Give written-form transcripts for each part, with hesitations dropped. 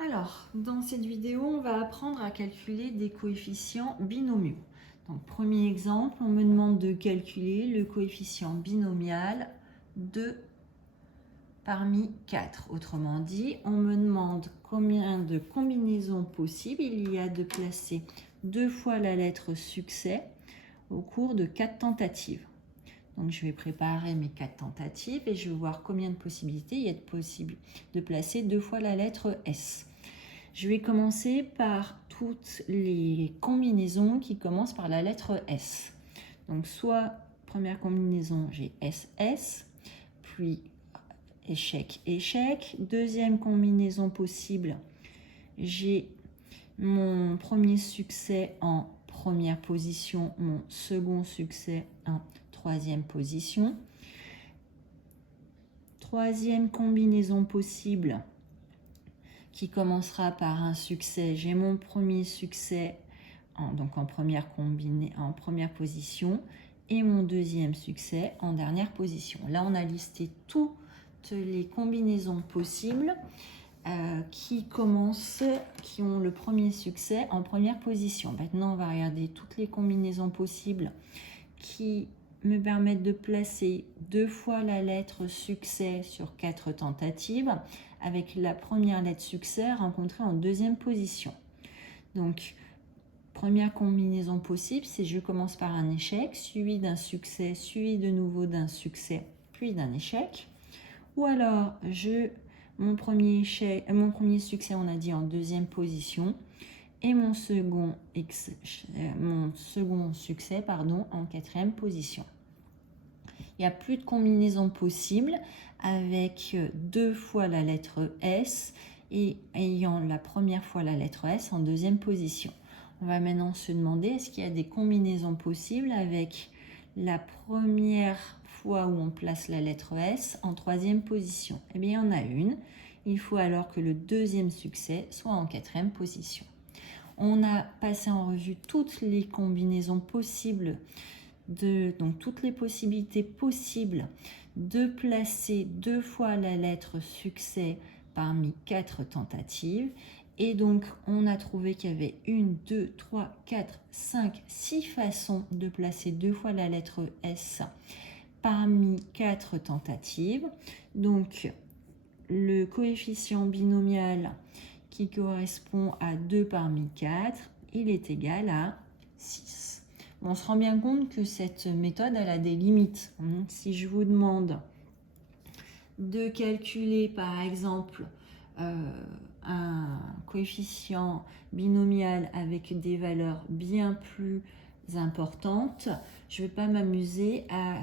Alors, dans cette vidéo, on va apprendre à calculer des coefficients binomiaux. Donc, premier exemple, on me demande de calculer le coefficient binomial 2 parmi 4. Autrement dit, on me demande combien de combinaisons possibles il y a de placer 2 fois la lettre succès au cours de 4 tentatives. Donc, je vais préparer mes 4 tentatives et je vais voir combien de possibilités il y a de placer 2 fois la lettre S. Je vais commencer par toutes les combinaisons qui commencent par la lettre S. Donc, soit première combinaison, j'ai SS, puis échec, échec. Deuxième combinaison possible, j'ai mon premier succès en première position, mon second succès en troisième position. Troisième combinaison possible qui commencera par un succès. J'ai mon premier succès en première position et mon deuxième succès en dernière position. Là, on a listé toutes les combinaisons possibles qui ont le premier succès en première position. Maintenant, on va regarder toutes les combinaisons possibles qui me permettent de placer 2 fois la lettre succès sur 4 tentatives avec la première lettre succès rencontrée en deuxième position. Donc, première combinaison possible, c'est je commence par un échec, suivi d'un succès, suivi de nouveau d'un succès, puis d'un échec. Ou alors, mon premier succès, on a dit en deuxième position, et mon second succès en quatrième position. Il n'y a plus de combinaison possible avec 2 fois la lettre S et ayant la première fois la lettre S en deuxième position. On va maintenant se demander est-ce qu'il y a des combinaisons possibles avec la première fois où on place la lettre S en troisième position. Eh bien, il y en a une. Il faut alors que le deuxième succès soit en quatrième position. On a passé en revue toutes les combinaisons possibles, donc toutes les possibilités possibles de placer 2 fois la lettre succès parmi 4 tentatives. Et donc, on a trouvé qu'il y avait 1, 2, 3, 4, 5, 6 façons de placer 2 fois la lettre S parmi 4 tentatives. Donc, le coefficient binomial qui correspond à 2 parmi 4, il est égal à 6. On se rend bien compte que cette méthode, elle a des limites. Si je vous demande de calculer, par exemple, un coefficient binomial avec des valeurs bien plus importantes, je ne vais pas m'amuser à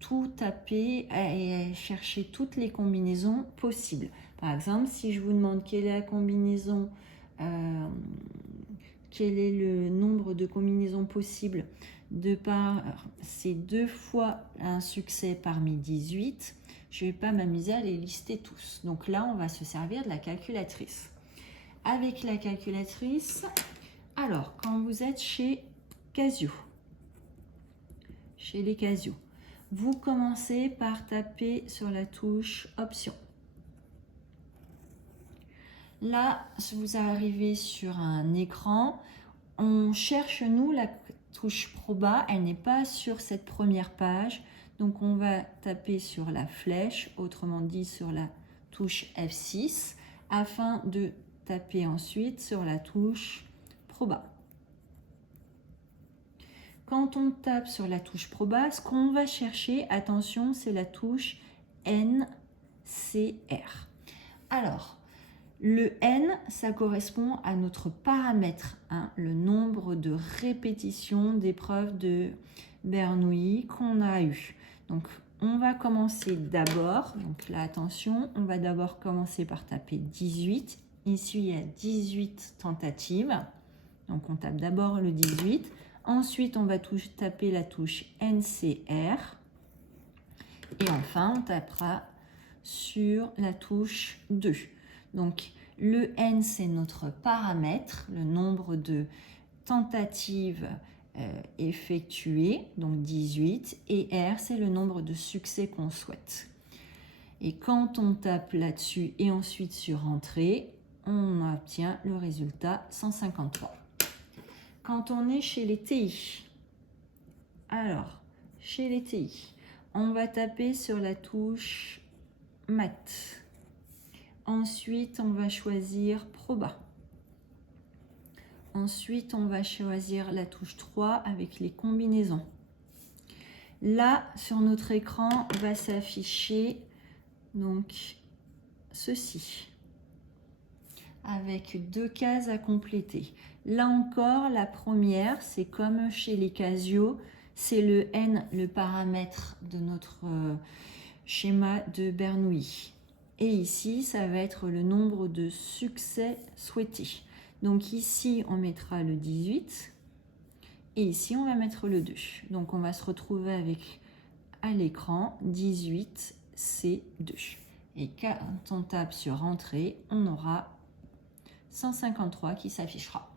tout taper et à chercher toutes les combinaisons possibles. Par exemple, si je vous demande quelle est la combinaison, quel est le nombre de combinaisons possibles de par ces 2 fois un succès parmi 18, je ne vais pas m'amuser à les lister tous. Donc là, on va se servir de la calculatrice. Avec la calculatrice, alors, quand vous êtes chez Casio, chez les Casio, vous commencez par taper sur la touche Option. Là, vous arrivez sur un écran. On cherche, nous, la touche Proba. Elle n'est pas sur cette première page. Donc, on va taper sur la flèche, autrement dit sur la touche F6, afin de taper ensuite sur la touche Proba. Quand on tape sur la touche Proba, ce qu'on va chercher, attention, c'est la touche NCR. Alors, le N, ça correspond à notre paramètre, le nombre de répétitions d'épreuves de Bernoulli qu'on a eu. Donc, on va commencer d'abord, donc là, attention, on va d'abord commencer par taper 18. Ici, il y a 18 tentatives. Donc, on tape d'abord le 18. Ensuite, on va taper la touche NCR. Et enfin, on tapera sur la touche 2. Donc, le N, c'est notre paramètre, le nombre de tentatives effectuées, donc 18. Et R, c'est le nombre de succès qu'on souhaite. Et quand on tape là-dessus et ensuite sur Entrée, on obtient le résultat 153. Quand on est chez les TI, alors, chez les TI, on va taper sur la touche Maths. Ensuite, on va choisir Proba. Ensuite, on va choisir la touche 3 avec les combinaisons. Là, sur notre écran, va s'afficher donc ceci, avec 2 cases à compléter. Là encore, la première, c'est comme chez les Casio, c'est le N, le paramètre de notre schéma de Bernoulli. Et ici, ça va être le nombre de succès souhaités. Donc ici, on mettra le 18 et ici, on va mettre le 2. Donc on va se retrouver avec à l'écran 18 C2. Et quand on tape sur Entrée, on aura 153 qui s'affichera.